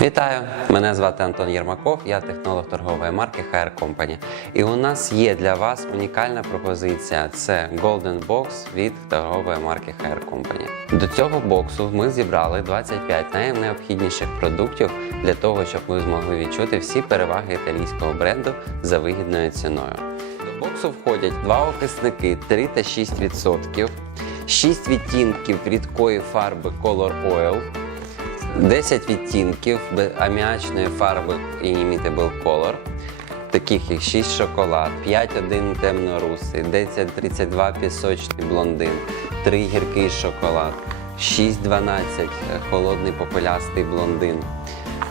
Вітаю! Мене звати Антон Єрмаков, я технолог торгової марки HR Company. І у нас є для вас унікальна пропозиція. Це Golden Box від торгової марки HR Company. До цього боксу ми зібрали 25 найнеобхідніших продуктів для того, щоб ви змогли відчути всі переваги італійського бренду за вигідною ціною. До боксу входять два окисники 3 та 6%, 6 відтінків рідкої фарби Color Oil, 10 відтінків аміачної фарби Inimitable Color, таких як 6 шоколад, 5-1 темно-русий, 10-32 пісочний блондин, 3 гіркий шоколад, 6-12 е, холодний попелястий блондин,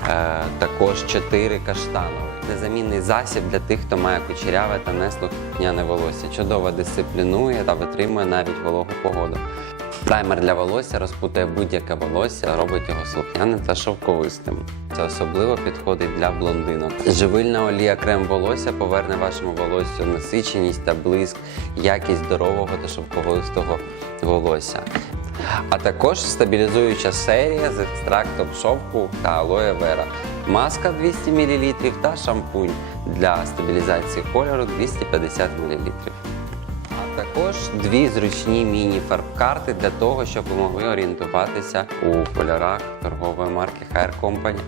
е, також 4 каштановий. Незамінний засіб для тих, хто має кучеряве та неслухняне волосся. Чудово дисциплінує та витримує навіть вологу погоду. Таймер для волосся розпутає будь-яке волосся, робить його слухняним та шовковистим. Це особливо підходить для блондинок. Живильна олія крем волосся поверне вашому волоссю насиченість та блиск, якість здорового та шовковистого волосся. А також стабілізуюча серія з екстрактом шовку та алоє вера. Маска 200 мл та шампунь для стабілізації кольору 250 мл. Також дві зручні міні-фарбкарти для того, щоб ви могли орієнтуватися у кольорах торгової марки Hair Company.